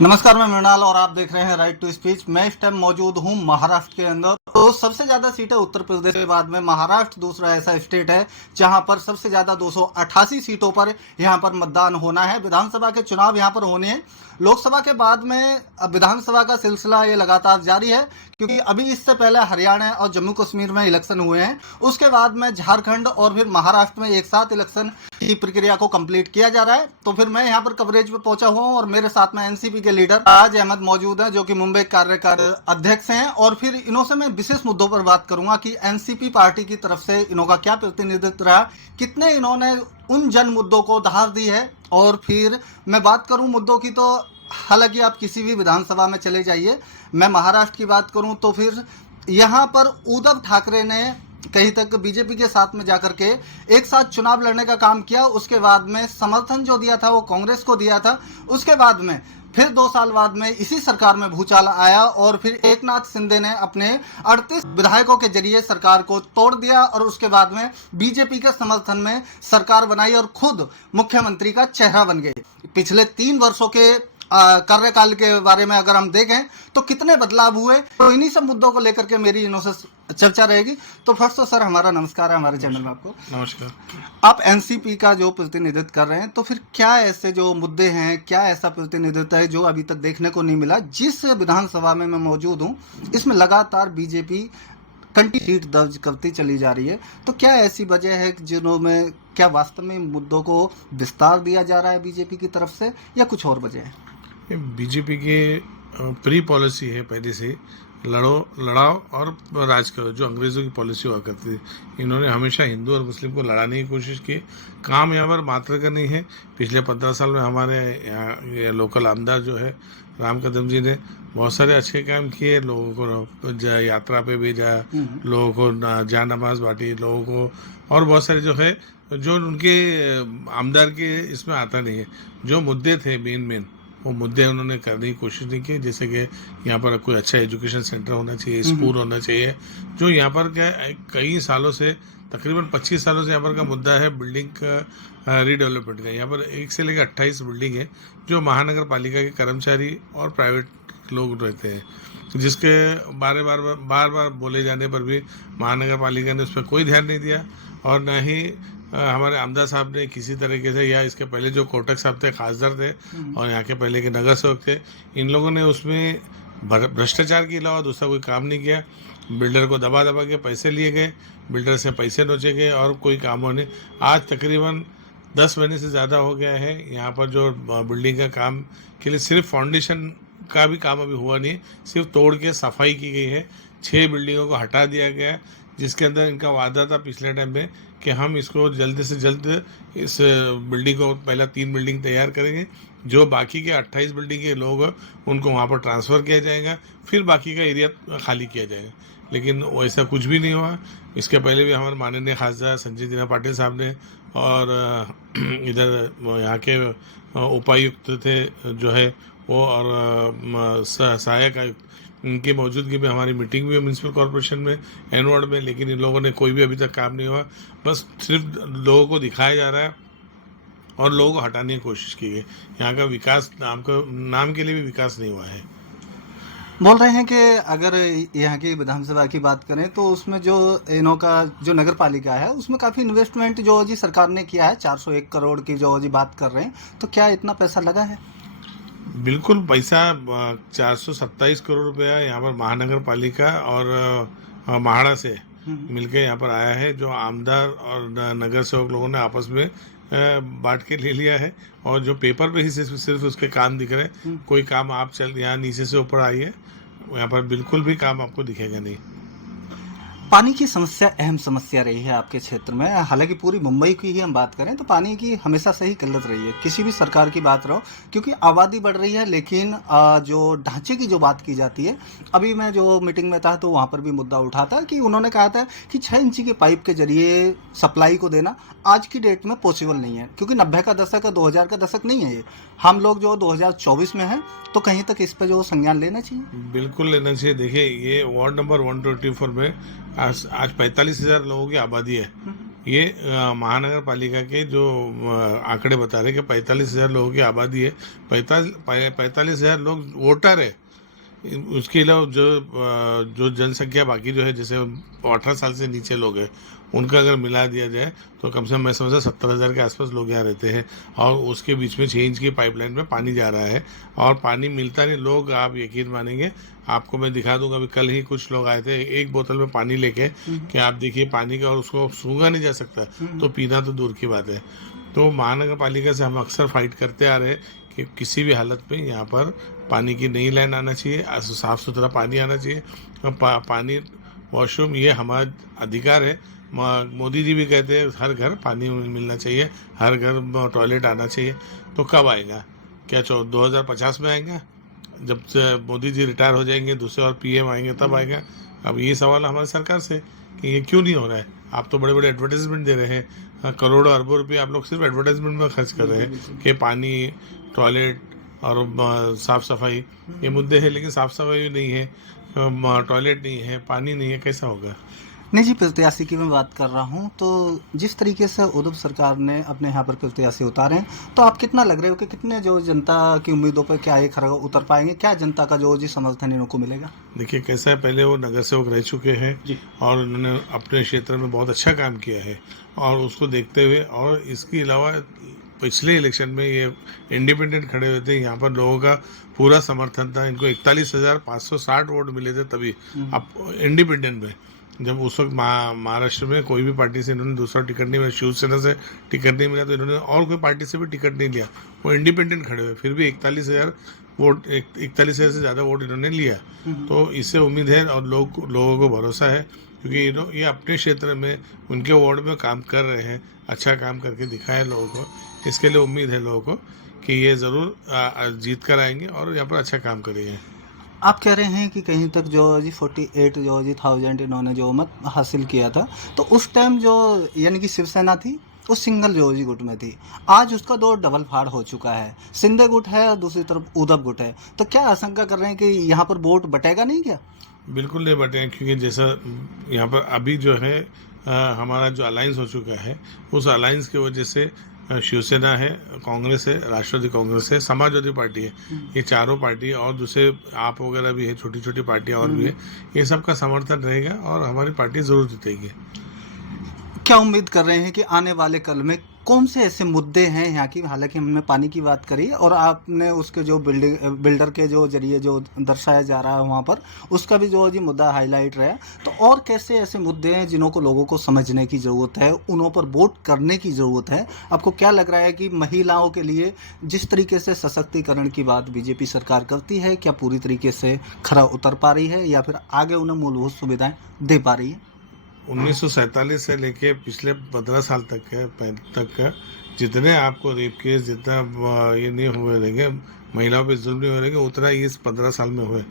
नमस्कार, मैं मृणाल और आप देख रहे हैं राइट टू स्पीच। मैं इस टाइम मौजूद हूं महाराष्ट्र के अंदर। तो सबसे ज्यादा सीटें उत्तर प्रदेश के बाद में महाराष्ट्र दूसरा ऐसा स्टेट है जहां पर सबसे ज्यादा 288 सीटों पर यहां पर मतदान होना है। विधानसभा के चुनाव यहां पर होने हैं। लोकसभा के बाद में अब विधानसभा का सिलसिला ये लगातार जारी है, क्योंकि अभी इससे पहले हरियाणा और जम्मू कश्मीर में इलेक्शन हुए हैं। उसके बाद में झारखंड और फिर महाराष्ट्र में एक साथ इलेक्शन की प्रक्रिया को कंप्लीट किया जा रहा है। तो फिर मैं यहाँ पर कवरेज पे पहुंचा हुआ हूँ और मेरे साथ में एनसीपी के लीडर राज अहमद मौजूद हैं, जो कि मुंबई कार्यकारी अध्यक्ष हैं। और फिर इन्हों से मैं विशेष मुद्दों पर बात करूंगा कि एनसीपी पार्टी की तरफ से इन्हों क्या प्रतिनिधित्व रहा, कितने इन्होंने उन जन मुद्दों को धार दी है। और फिर मैं बात करूं मुद्दों की, तो हालांकि आप किसी भी विधानसभा में चले जाइए, मैं महाराष्ट्र की बात करूं तो फिर यहाँ पर उद्धव ठाकरे ने कहीं तक बीजेपी के साथ में जाकर के एक साथ चुनाव लड़ने का काम किया। उसके बाद में समर्थन जो दिया था वो कांग्रेस को दिया था। उसके बाद में फिर 2 साल बाद में इसी सरकार में भूचाल आया और फिर एकनाथ शिंदे ने अपने 38 विधायकों के जरिए सरकार को तोड़ दिया और उसके बाद में बीजेपी के समर्थन में सरकार बनाई और खुद मुख्यमंत्री का चेहरा बन गए। पिछले 3 वर्षों के कार्यकाल के बारे में अगर हम देखें तो कितने बदलाव हुए, तो इन्हीं सब मुद्दों को लेकर के मेरी इन्हों से चर्चा रहेगी। तो फर्स्ट तो सर हमारा नमस्कार है हमारे चैनल में आपको। नमस्कार। आप एनसीपी का जो प्रतिनिधित्व कर रहे हैं, तो फिर क्या ऐसे जो मुद्दे हैं, क्या ऐसा प्रतिनिधित्व है जो अभी तक देखने को नहीं मिला? जिस विधानसभा में मैं मौजूद हूँ इसमें लगातार बीजेपी सीट दर्ज करती चली जा रही है। तो क्या ऐसी वजह है जिन्होंने क्या वास्तव में मुद्दों को विस्तार दिया जा रहा है बीजेपी की तरफ से, या कुछ और वजह है? बीजेपी के प्री पॉलिसी है पहले से, लड़ाओ और राज करो, जो अंग्रेज़ों की पॉलिसी हुआ करती थी। इन्होंने हमेशा हिंदू और मुस्लिम को लड़ाने की कोशिश की। काम यहाँ पर मात्र का नहीं है। पिछले 15 साल में हमारे यहाँ लोकल आमदार जो है राम कदम जी ने बहुत सारे अच्छे काम किए। लोगों को यात्रा पे भेजा, लोगों को जान नमाज बांटी, लोगों को और बहुत सारे जो है जो उनके आमदार के इसमें आता नहीं है। जो मुद्दे थे मेन वो मुद्दे उन्होंने करने की कोशिश नहीं की। जैसे कि यहाँ पर कोई अच्छा एजुकेशन सेंटर होना चाहिए, स्कूल होना चाहिए। जो यहाँ पर क्या कई सालों से, तकरीबन 25 सालों से यहाँ पर का मुद्दा है बिल्डिंग का रीडेवलपमेंट का। यहाँ पर 1 से लेकर 28 बिल्डिंग है जो महानगर पालिका के कर्मचारी और प्राइवेट लोग रहते हैं, जिसके बार बार बोले जाने पर भी महानगर पालिका ने उस पर कोई ध्यान नहीं दिया। और न ही हमारे आमदार साहब ने किसी तरीके से, या इसके पहले जो कोटक साहब थे, खासदार थे और यहाँ के पहले के नगर सेवक थे, इन लोगों ने उसमें भ्रष्टाचार के अलावा दूसरा कोई काम नहीं किया। बिल्डर को दबा के पैसे लिए गए, बिल्डर से पैसे नोचे गए और कोई काम नहीं। आज तकरीबन 10 महीने से ज़्यादा हो गया है यहाँ पर जो बिल्डिंग का काम के लिए सिर्फ फाउंडेशन का भी काम अभी हुआ नहीं है, सिर्फ तोड़ के सफाई की गई है। 6 बिल्डिंगों को हटा दिया गया, जिसके अंदर इनका वादा था पिछले टाइम में कि हम इसको जल्द से जल्द इस बिल्डिंग को, पहला 3 बिल्डिंग तैयार करेंगे, जो बाकी के 28 बिल्डिंग के लोग उनको वहाँ पर ट्रांसफ़र किया जाएगा, फिर बाकी का एरिया खाली किया जाएगा। लेकिन वैसा कुछ भी नहीं हुआ। इसके पहले भी हमारे माननीय खासदार संजय दीना पाटिल साहब ने और इधर यहाँ के उपायुक्त थे जो है वो, और सहायक आयुक्त, इनकी मौजूदगी में हमारी मीटिंग भी है म्यूनसिपल कॉरपोरेशन में, एनवार्ड में। लेकिन इन लोगों ने कोई भी अभी तक काम नहीं हुआ। बस सिर्फ लोगों को दिखाया जा रहा है और लोगों को हटाने की कोशिश की गई। यहाँ का विकास नाम के लिए भी विकास नहीं हुआ है। बोल रहे हैं कि अगर यहाँ की विधानसभा की बात करें तो उसमें जो इन्हों का जो नगर पालिका है उसमें काफ़ी इन्वेस्टमेंट जो जी सरकार ने किया है, 401 करोड़ की जो जी बात कर रहे हैं, तो क्या इतना पैसा लगा है? बिल्कुल, पैसा 427 करोड़ रुपया यहाँ पर महानगर पालिका और महाड़ा से मिलकर यहाँ पर आया है, जो आमदार और नगर सेवक लोगों ने आपस में बांट के ले लिया है। और जो पेपर पे ही सिर्फ उसके काम दिख रहे हैं, कोई काम आप यहाँ नीचे से ऊपर आइए, यहाँ पर बिल्कुल भी काम आपको दिखेगा नहीं। पानी की समस्या अहम समस्या रही है आपके क्षेत्र में। हालांकि पूरी मुंबई की ही हम बात करें तो पानी की हमेशा से ही किल्लत रही है, किसी भी सरकार की बात रहो, क्योंकि आबादी बढ़ रही है। लेकिन जो ढांचे की जो बात की जाती है, अभी मैं जो मीटिंग में था तो वहाँ पर भी मुद्दा उठा था कि उन्होंने कहा था कि 6 इंची के पाइप के जरिए सप्लाई को देना आज की डेट में पॉसिबल नहीं है, क्योंकि 90 का दशक है, 2000 का दशक नहीं है ये। हम लोग जो 2024 में हैं, तो कहीं तक इस पर जो संज्ञान लेना चाहिए। बिल्कुल लेना चाहिए। देखिए, ये वार्ड नंबर 124 में आज 45,000 लोगों की आबादी है ये महानगर पालिका के जो आंकड़े बता रहे हैं कि 45,000 लोगों की आबादी है, 45,000 लोग वोटर है। उसके अलावा जो जनसंख्या बाकी जो है, जैसे 18 साल से नीचे लोग हैं, उनका अगर मिला दिया जाए तो कम से कम मैं समझता 70,000 के आसपास लोग यहाँ रहते हैं। और उसके बीच में 6 इंच की पाइपलाइन में पानी जा रहा है और पानी मिलता नहीं। लोग, आप यकीन मानेंगे, आपको मैं दिखा दूंगा। अभी कल ही कुछ लोग आए थे एक बोतल में पानी लेके कि आप देखिए पानी का, और उसको सूंघा नहीं जा सकता, तो पीना तो दूर की बात है। तो महानगर पालिका से हम अक्सर फाइट करते आ रहे हैं कि किसी भी हालत में यहाँ पर पानी की नई लाइन आना चाहिए, साफ़ सुथरा पानी आना चाहिए। और पानी, वॉशरूम, ये हमारा अधिकार है। मोदी जी भी कहते हैं हर घर पानी मिलना चाहिए, हर घर टॉयलेट आना चाहिए। तो कब आएगा? क्या 2050 में आएगा, जब से मोदी जी रिटायर हो जाएंगे, दूसरे और पीएम आएंगे, तब आएगा? अब ये सवाल हमारी सरकार से कि ये क्यों नहीं हो रहा है। आप तो बड़े बड़े एडवर्टाइजमेंट दे रहे हैं, करोड़ों अरबों रुपये आप लोग सिर्फ एडवर्टाइजमेंट में खर्च कर रहे हैं कि पानी, टॉयलेट और साफ़ सफाई ये मुद्दे हैं, लेकिन साफ़ सफाई नहीं है, टॉयलेट नहीं है, पानी नहीं है, कैसा होगा? नहीं जी, प्रत्याशी की मैं बात कर रहा हूँ। तो जिस तरीके से उद्धव सरकार ने अपने यहाँ पर प्रत्याशी उतारे हैं, तो आप कितना लग रहे हो कि कितने जो जनता की उम्मीदों पर क्या ये खरा उतर पाएंगे? क्या जनता का जो जी समर्थन इनको मिलेगा? देखिए कैसा है, पहले वो नगर सेवक रह चुके हैं जी। और उन्होंने अपने क्षेत्र में बहुत अच्छा काम किया है। और उसको देखते हुए, और इसके अलावा पिछले इलेक्शन में ये इंडिपेंडेंट खड़े हुए थे, यहाँ पर लोगों का पूरा समर्थन था। इनको 41,560 वोट मिले थे तभी, अब इंडिपेंडेंट में। जब उस वक्त महाराष्ट्र में कोई भी पार्टी से इन्होंने दूसरा टिकट नहीं मिला, शिवसेना से टिकट नहीं मिला, तो इन्होंने और कोई पार्टी से भी टिकट नहीं लिया, वो इंडिपेंडेंट खड़े हुए, फिर भी 41,000 से ज़्यादा वोट इन्होंने लिया। तो इससे उम्मीद है और लोगों को भरोसा है, क्योंकि ये अपने क्षेत्र में, उनके वार्ड में काम कर रहे हैं, अच्छा काम करके दिखाया लोगों को। इसके लिए उम्मीद है लोगों को कि ये ज़रूर जीत कर आएंगे और यहाँ पर अच्छा काम करेंगे। आप कह रहे हैं कि कहीं तक जो जी 48 जो जी 1000 इन्होंने जो मत हासिल किया था, तो उस टाइम जो यानी कि शिवसेना थी उस सिंगल जो जी गुट में थी। आज उसका दो डबल फाड़ हो चुका है, शिंदे गुट है और दूसरी तरफ उद्धव गुट है। तो क्या आशंका कर रहे हैं कि यहाँ पर वोट बटेगा नहीं क्या? बिल्कुल नहीं बटे हैं, क्योंकि जैसा यहाँ पर अभी जो है हमारा जो अलायंस हो चुका है, उस अलायंस की वजह से शिवसेना है, कांग्रेस है, राष्ट्रवादी कांग्रेस है, समाजवादी पार्टी है, ये चारों पार्टी और दूसरे आप वगैरह भी है, छोटी छोटी पार्टियां और भी है, ये सब का समर्थन रहेगा और हमारी पार्टी ज़रूर जीतेगी। क्या उम्मीद कर रहे हैं कि आने वाले कल में कौन से ऐसे मुद्दे हैं यहाँ की? हालांकि हमने पानी की बात करी और आपने उसके जो बिल्डर के जो जरिए जो दर्शाया जा रहा है वहाँ पर, उसका भी जो जी मुद्दा हाईलाइट रहा। तो और कैसे ऐसे मुद्दे हैं जिन्हों को लोगों को समझने की ज़रूरत है, उन्हों पर वोट करने की ज़रूरत है? आपको क्या लग रहा है कि महिलाओं के लिए जिस तरीके से सशक्तिकरण की बात बीजेपी सरकार करती है, क्या पूरी तरीके से खरा उतर पा रही है या फिर आगे उन्हें मूलभूत सुविधाएँ दे पा रही है? 1947 से लेके पिछले 15 साल तक जितने आपको रेप केस, जितना ये नहीं हुए रहेंगे, महिलाओं पे जुल्म नहीं हो रहेंगे, उतना ही इस 15 साल में हुए।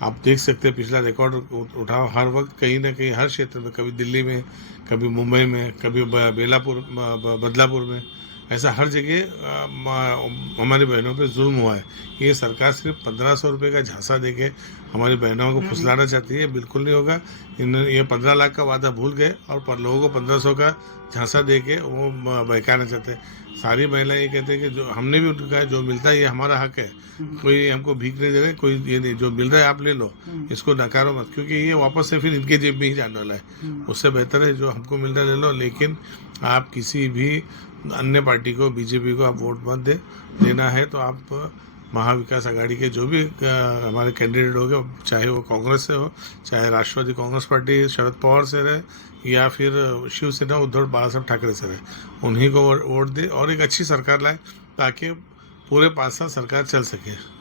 आप देख सकते हैं पिछला रिकॉर्ड उठाओ, हर वक्त कहीं ना कहीं हर क्षेत्र में, कभी दिल्ली में, कभी मुंबई में, कभी बदलापुर में, ऐसा हर जगह हमारी बहनों पे जुल्म हुआ है। ये सरकार सिर्फ 1,500 रुपये का झांसा देके हमारी बहनों को फुसलाना चाहती है, बिल्कुल नहीं होगा। ये 15 लाख का वादा भूल गए और पर लोगों को 1,500 का झांसा दे के वो बहकाना चाहते हैं। सारी महिलाएं ये कहते हैं कि जो हमने भी उनको कहा जो मिलता है ये हमारा हक है, कोई हमको भीख नहीं दे रहे, कोई ये नहीं, जो मिल रहा है आप ले लो, इसको नकारो मत, क्योंकि ये वापस से फिर इनके जेब में ही जाने वाला है। उससे बेहतर है जो हमको मिल रहा है ले लो, लेकिन आप किसी भी अन्य पार्टी को, बीजेपी को आप वोट मत देना है तो आप महाविकास आघाड़ी के जो भी हमारे कैंडिडेट होंगे, चाहे वो कांग्रेस से हो, चाहे राष्ट्रवादी कांग्रेस पार्टी शरद पवार से रहे या फिर शिवसेना उद्धव बाला साहब ठाकरे से रहे, उन्हीं को वोट दे और एक अच्छी सरकार लाए ताकि पूरे 5 साल सरकार चल सके।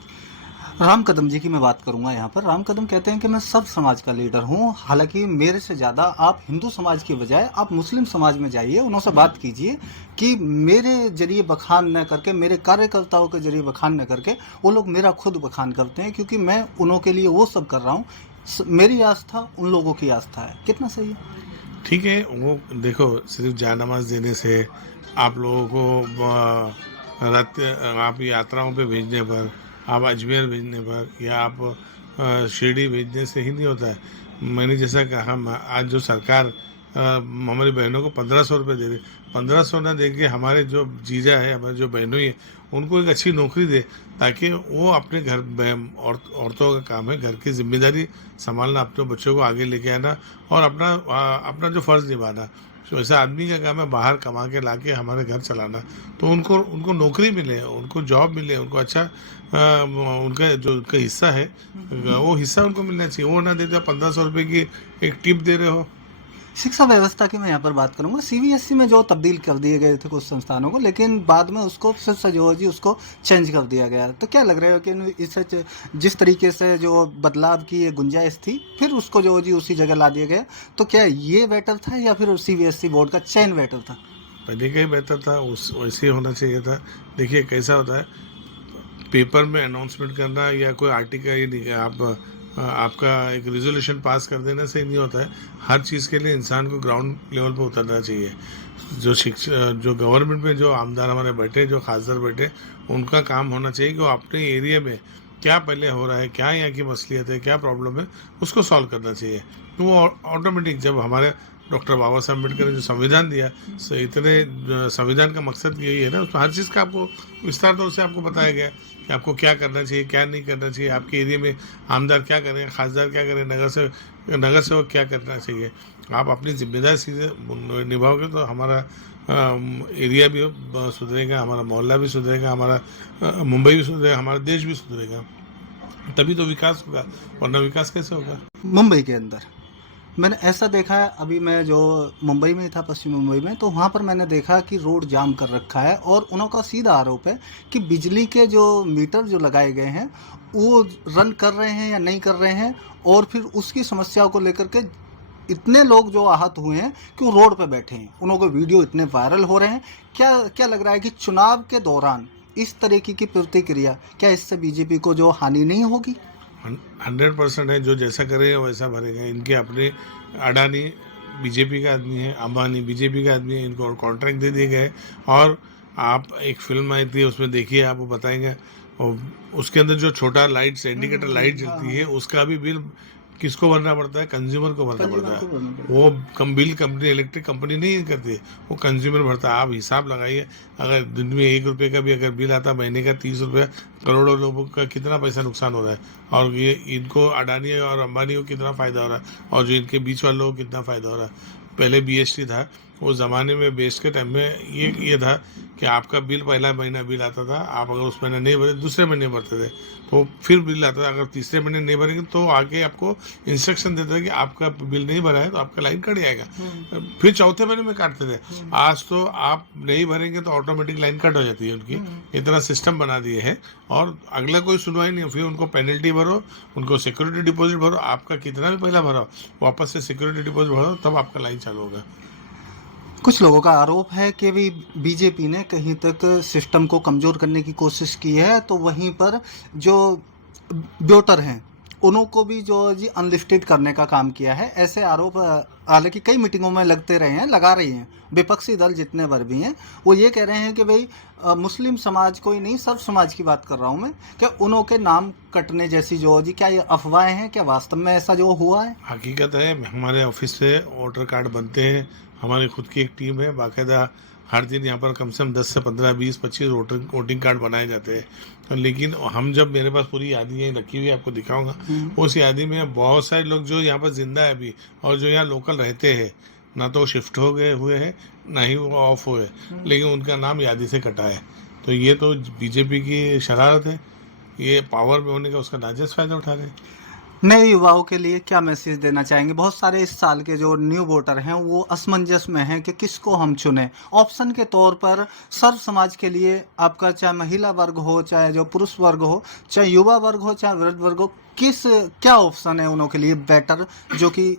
राम कदम जी की मैं बात करूंगा यहाँ पर। राम कदम कहते हैं कि मैं सब समाज का लीडर हूँ, हालांकि मेरे से ज़्यादा आप हिंदू समाज की बजाय आप मुस्लिम समाज में जाइए, उनसे बात कीजिए कि मेरे जरिए बखान न करके, मेरे कार्यकर्ताओं के जरिए बखान न करके वो लोग मेरा खुद बखान करते हैं, क्योंकि मैं उन्हों के लिए वो सब कर रहा हूँ। मेरी आस्था उन लोगों की आस्था है। कितना सही है? ठीक है, वो देखो, सिर्फ जायनमाज देने से, आप लोगों को आप यात्राओं पे भेजने पर, आप अजमेर भेजने पर या आप शिरडी भेजने से ही नहीं होता है। मैंने जैसा कहा, आज जो सरकार हमारी बहनों को 1500 रुपये दे रहे। 1500 ना दे के हमारे जो जीजा है, हमारे जो बहनों है, उनको एक अच्छी नौकरी दे, ताकि वो अपने घर औरतों का काम है घर की जिम्मेदारी संभालना, अपने बच्चों को आगे लेके आना और अपना जो फ़र्ज़ निभाना। तो ऐसा आदमी का काम है बाहर कमा के ला के हमारे घर चलाना। तो उनको उनको नौकरी मिले, उनको जॉब मिले, उनको अच्छा उनका जो उनका हिस्सा है वो हिस्सा उनको मिलना चाहिए। वो ना देते 1500 रुपये की एक टिप दे रहे हो। शिक्षा व्यवस्था की मैं यहाँ पर बात करूँगा। सीबीएसई में जो तब्दील कर दिए गए थे कुछ संस्थानों को, लेकिन बाद में उसको फिर से जो है जी उसको चेंज कर दिया गया। तो क्या लग रहा है कि इससे जिस तरीके से जो बदलाव की ये गुंजाइश थी, फिर उसको जो है जी उसी जगह ला दिया गया। तो क्या ये बेटर था या फिर सीबीएसई बोर्ड का चयन बेटर था? पहले का ही बेहतर था, उस वैसे ही होना चाहिए था। देखिए कैसा होता है, पेपर में अनाउंसमेंट करना या कोई आर्टिकल आपका एक रेजोल्यूशन पास कर देने से नहीं होता है। हर चीज़ के लिए इंसान को ग्राउंड लेवल पे उतरना चाहिए। जो गवर्नमेंट में जो आमदार हमारे बैठे, जो खासदार बैठे, उनका काम होना चाहिए कि वो अपने एरिया में क्या पहले हो रहा है, क्या यहाँ की मसलियत है, क्या प्रॉब्लम है, उसको सॉल्व करना चाहिए। तो वो ऑटोमेटिक, जब हमारे डॉक्टर बाबा साहब अम्बेडकर ने जो संविधान दिया, संविधान का मकसद यही है ना, उसमें हर चीज़ का आपको विस्तार तौर से आपको बताया गया कि आपको क्या करना चाहिए, क्या नहीं करना चाहिए, आपके एरिया में आमदार क्या करें, खासदार क्या करें, नगर सेवक क्या करना चाहिए। आप अपनी जिम्मेदारी सीधे निभाओगे तो हमारा एरिया भी सुधरेगा, हमारा मोहल्ला भी सुधरेगा, हमारा मुंबई भी सुधरेगा, हमारा देश भी सुधरेगा। तभी तो विकास होगा, वरना विकास कैसे होगा। मुंबई के अंदर मैंने ऐसा देखा है, अभी मैं जो मुंबई में था, पश्चिम मुंबई में, तो वहाँ पर मैंने देखा कि रोड जाम कर रखा है और उनका सीधा आरोप है कि बिजली के जो मीटर जो लगाए गए हैं वो रन कर रहे हैं या नहीं कर रहे हैं, और फिर उसकी समस्याओं को लेकर के इतने लोग जो आहत हुए हैं कि वो रोड पे बैठे हैं, उनके वीडियो इतने वायरल हो रहे हैं। क्या क्या लग रहा है कि चुनाव के दौरान इस तरीके की प्रतिक्रिया, क्या इससे बीजेपी को जो हानि नहीं होगी? 100% है, जो जैसा करेगा वैसा भरेगा। इनके अपने अडानी बीजेपी का आदमी है, अंबानी बीजेपी का आदमी है, इनको कॉन्ट्रैक्ट दे दिए गए। और आप एक फिल्म आई थी, उसमें देखिए, आपको बताएंगे, और उसके अंदर जो छोटा लाइट इंडिकेटर लाइट जलती है, उसका भी बिल किसको भरना पड़ता है? कंज्यूमर को भरना पड़ता है। वो बिल कंपनी, इलेक्ट्रिक कंपनी नहीं करती है, वो कंज्यूमर भरता है। आप हिसाब लगाइए, अगर दिन में 1 रुपये का भी अगर बिल आता, महीने का 30 रुपये, करोड़ों लोगों का कितना पैसा नुकसान हो रहा है। और ये इनको अडानी और अंबानी को कितना फ़ायदा हो रहा है, और जो इनके बीच वाले लोगों को कितना फ़ायदा हो रहा है। पहले BST था, उस ज़माने में बेस्ट के टाइम में ये था कि आपका बिल पहला महीना बिल आता था, आप अगर उस महीने नहीं भरे, दूसरे महीने भरते थे, तो फिर बिल आता था। अगर तीसरे महीने नहीं भरेंगे तो आगे आपको इंस्ट्रक्शन देते थे कि आपका बिल नहीं भरा है तो आपका लाइन कट जाएगा। फिर चौथे महीने में काटते थे। आज तो आप नहीं भरेंगे तो ऑटोमेटिक लाइन कट हो जाती है उनकी। इतना सिस्टम बना दिए है, और अगला कोई सुनवाई नहीं। फिर उनको पेनल्टी भरो, उनको सिक्योरिटी डिपॉजिट भरो, आपका कितना भी पहला भरा, वापस से सिक्योरिटी डिपॉजिट भरो, तब आपका लाइन चालू होगा। कुछ लोगों का आरोप है कि भी बीजेपी ने कहीं तक सिस्टम को कमज़ोर करने की कोशिश की है, तो वहीं पर जो वोटर हैं उनको भी जो जी अनलिस्टेड करने का काम किया है। ऐसे आरोप हालांकि कई मीटिंगों में लगते रहे हैं, लगा रही हैं विपक्षी दल जितने भर भी हैं। वो ये कह रहे हैं कि भाई मुस्लिम समाज को ही नहीं, सब समाज की बात कर रहा हूँ मैं, कि उन्हों के नाम कटने जैसी जो जी, क्या ये अफवाहें हैं, क्या वास्तव में ऐसा जो हुआ है? हकीकत है, हमारे ऑफिस से वोटर कार्ड बनते हैं, हमारी खुद की एक टीम है, बाकायदा हर दिन यहाँ पर कम से कम 10 से 15, 20, 25 वोटिंग कार्ड बनाए जाते हैं। लेकिन हम जब, मेरे पास पूरी यादी है रखी हुई है, आपको दिखाऊंगा। उस यादी में बहुत सारे लोग जो यहाँ पर जिंदा है अभी, और जो यहाँ लोकल रहते हैं, ना तो शिफ्ट हो गए हुए हैं, ना ही वो ऑफ हुए, लेकिन उनका नाम यादी से कटा है। तो ये तो बीजेपी की शरारत है, ये पावर में होने का उसका नाजायज फायदा उठा रहे हैं। नए युवाओं के लिए क्या मैसेज देना चाहेंगे? बहुत सारे इस साल के जो न्यू वोटर हैं वो असमंजस में हैं कि किसको हम चुनें। ऑप्शन के तौर पर सर्व समाज के लिए आपका, चाहे महिला वर्ग हो, चाहे जो पुरुष वर्ग हो, चाहे युवा वर्ग हो, चाहे वृद्ध वर्ग हो, क्या ऑप्शन है उनके लिए बेटर, जो कि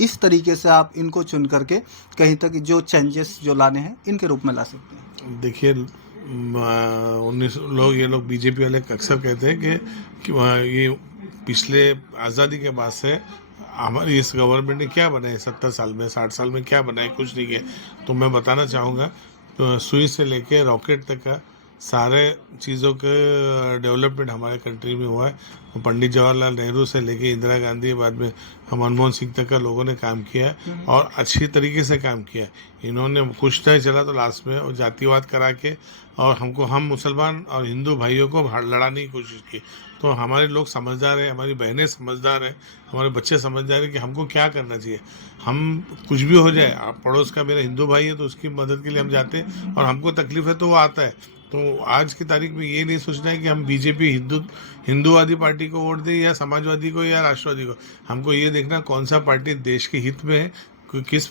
इस तरीके से आप इनको चुन करके कहीं तक जो चेंजेस जो लाने हैं इनके रूप में ला सकते हैं? देखिए, 19 लोग, ये लोग बीजेपी वाले अक्सर कहते हैं कि ये पिछले आज़ादी के बाद से हमारी इस गवर्नमेंट ने क्या बनाया, 70 साल में, 60 साल में क्या बनाया, कुछ नहीं किया। तो मैं बताना चाहूँगा, तो सुई से लेके रॉकेट तक का सारे चीज़ों के डेवलपमेंट हमारे कंट्री में हुआ है। पंडित जवाहरलाल नेहरू से लेके इंदिरा गांधी, बाद में मनमोहन सिंह तक का लोगों ने काम किया है और अच्छी तरीके से काम किया है। इन्होंने कुछ नहीं चला तो लास्ट में और जातिवाद करा के और हम मुसलमान और हिंदू भाइयों को लड़ाने की कोशिश की। तो हमारे लोग समझदार हैं, हमारी बहनें समझदार हैं, हमारे बच्चे समझदार हैं कि हमको क्या करना चाहिए। हम कुछ भी हो जाए, आप पड़ोस का मेरा हिंदू भाई है तो उसकी मदद के लिए हम जाते हैं, और हमको तकलीफ है तो वो आता है। तो आज की तारीख में ये नहीं सोचना है कि हम बीजेपी हिंदूवादी पार्टी को वोट दें या समाजवादी को या राष्ट्रवादी को। हमको ये देखना कौन सा पार्टी देश के हित में है,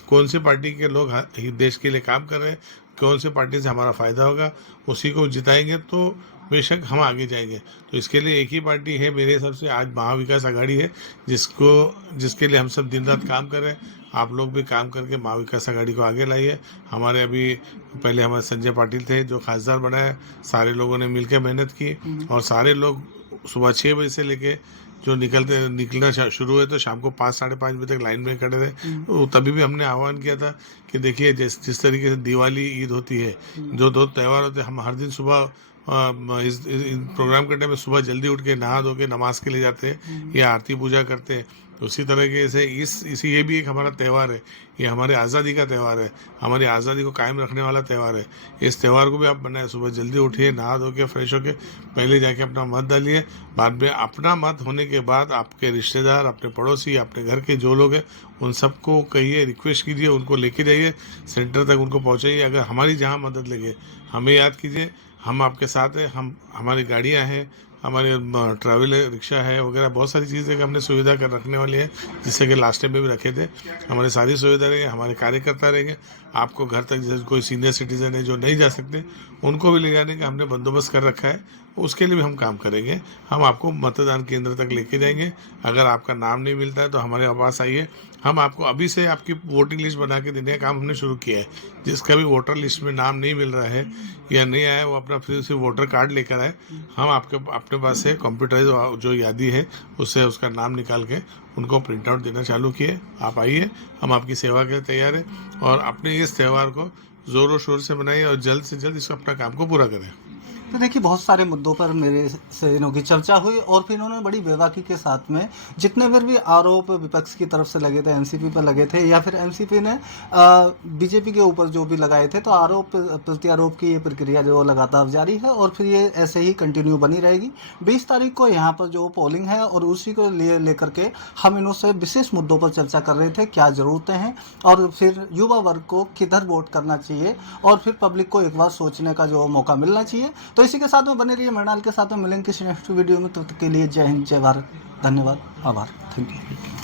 कौन सी पार्टी के लोग देश के लिए काम कर रहे हैं, कौन से पार्टी से हमारा फ़ायदा होगा, उसी को जिताएंगे तो बेशक हम आगे जाएंगे। तो इसके लिए एक ही पार्टी है मेरे हिसाब से, आज महाविकास आघाड़ी है, जिसके लिए हम सब दिन रात काम कर रहे हैं। आप लोग भी काम करके महाविकास आघाड़ी को आगे लाइए। हमारे अभी पहले हमारे संजय पाटिल थे जो खासदार बनाए, सारे लोगों ने मिलकर मेहनत की और सारे लोग सुबह 6 बजे से लेके जो निकलना शुरू हुए तो शाम को 5 साढ़े 5 बजे तक लाइन में खड़े रहे। तो तभी भी हमने आह्वान किया था कि देखिए जिस तरीके से दिवाली, ईद होती है, जो 2 त्यौहार होते हैं, हम हर दिन सुबह इस प्रोग्राम करने में सुबह जल्दी उठ के नहा धो के नमाज के लिए जाते हैं या आरती पूजा करते हैं। तो उसी तरीके से ये भी एक हमारा त्यौहार है, ये हमारे आज़ादी का त्यौहार है, हमारी आज़ादी को कायम रखने वाला त्यौहार है। इस त्यौहार को भी आप बनाए, सुबह जल्दी उठिए, नहा धो के फ्रेश होके पहले जाके अपना मत डालिए। बाद में अपना मत होने के बाद आपके रिश्तेदार, अपने पड़ोसी, अपने घर के जो लोग हैं उन सबको कहिए, रिक्वेस्ट कीजिए, उनको लेके जाइए सेंटर तक, उनको पहुँचाइए। अगर हमारी जहाँ मदद लगे हमें याद कीजिए, हम आपके साथ हैं। हमारी गाड़ियाँ हैं, हमारे ट्रैवल रिक्शा है वगैरह, बहुत सारी चीज़ें हमने सुविधा कर रखने वाली है, जिससे कि लास्ट टाइम में भी रखे थे। हमारी सारी सुविधा रहेंगे, हमारे कार्यकर्ता रहेंगे। आपको घर तक जैसे कोई सीनियर सिटीजन है जो नहीं जा सकते, उनको भी ले जाने का हमने बंदोबस्त कर रखा है, उसके लिए भी हम काम करेंगे। हम आपको मतदान केंद्र तक लेके जाएंगे। अगर आपका नाम नहीं मिलता है तो हमारे पास आइए, हम आपको अभी से आपकी वोटिंग लिस्ट बना के देने का काम हमने शुरू किया है। जिसका भी वोटर लिस्ट में नाम नहीं मिल रहा है या नहीं आया, वो अपना फिर से वोटर कार्ड लेकर आए। हम अपने पास से कंप्यूटराइज जो यादी है उससे उसका नाम निकाल के उनको प्रिंट आउट देना चालू किए। आप आइए, हम आपकी सेवा के लिए तैयार हैं और अपने इस त्यौहार को ज़ोरों शोर से मनाइए और जल्द से जल्द इसको अपना काम को पूरा करें। तो देखिए बहुत सारे मुद्दों पर मेरे से इनकी चर्चा हुई और फिर इन्होंने बड़ी बेबाकी के साथ में जितने भी आरोप विपक्ष की तरफ से लगे थे, एनसीपी पर लगे थे या फिर एनसीपी ने बीजेपी के ऊपर जो भी लगाए थे, तो आरोप प्रत्यारोप की ये प्रक्रिया जो लगातार जारी है और फिर ये ऐसे ही कंटिन्यू बनी रहेगी। 20 तारीख को यहाँ पर जो पोलिंग है और उसी को लेकर के हम इनसे विशेष मुद्दों पर चर्चा कर रहे थे, क्या ज़रूरतें हैं और फिर युवा वर्ग को किधर वोट करना चाहिए और फिर पब्लिक को एक बार सोचने का जो मौका मिलना चाहिए। तो इसी के साथ में बने रहिए, मृणाल के साथ में मिलेंगे किसी नेक्स्ट वीडियो में। तब तक के लिए जय हिंद, जय भारत, धन्यवाद, आभार, थैंक यू।